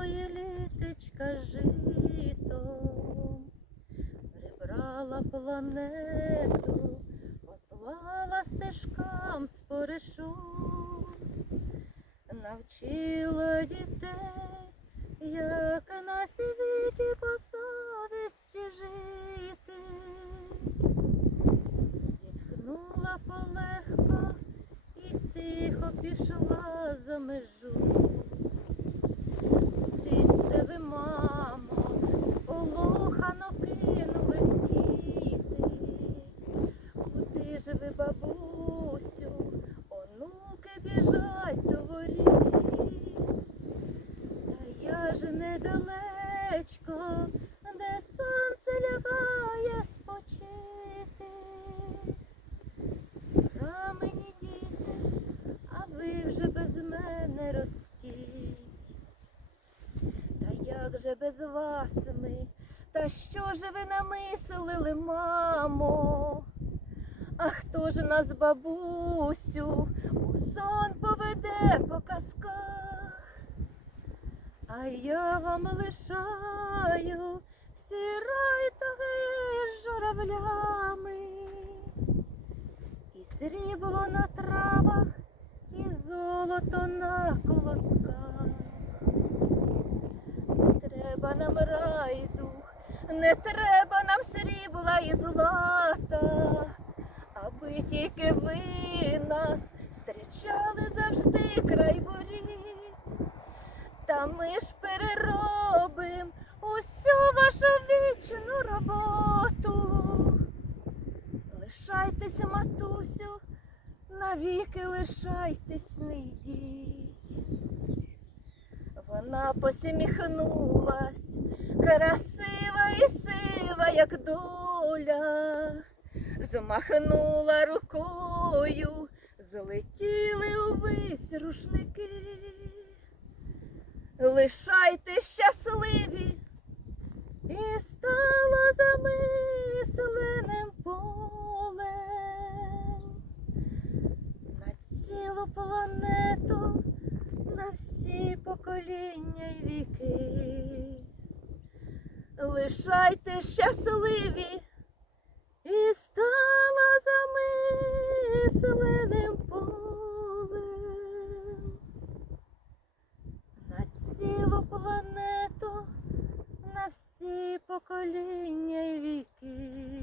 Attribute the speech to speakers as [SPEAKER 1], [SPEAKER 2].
[SPEAKER 1] своє літечка житом, прибрала планету, послала стежкам споришу, навчила дітей, як на світі по совісті жити. Зітхнула полегко і тихо пішла за межу. Куди ж це ви, мамо, сполохано кинулись діти? Куди ж ви, бабусю, онуки біжать до воріт? Та я ж недалечко, де сонце лягає спочити. Пора мені, діти, а ви вже без мене ростіть. Та як же без вас ми? Та що ж ви намислили, мамо? А хто ж нас, бабусю, у сон поведе по казках? А я вам лишаю сірай тоги з журавлями. І срібло на травах, і золото на колосках. Не треба нам райдух, не треба нам срібла і злата, аби тільки ви нас зустрічали завжди край воріт. Та ми ж переробим усю вашу вічну роботу. Лишайтеся, матусю, навіки лишайтесь, не йдіть. Вона посміхнулась, красива і сива, як доля, змахнула рукою, злетіли увесь рушники. Лишайте щасливі. І стала замисленим полем. На цілу планету, на всі покоління й віки. Лишайте щасливі покоління і віки.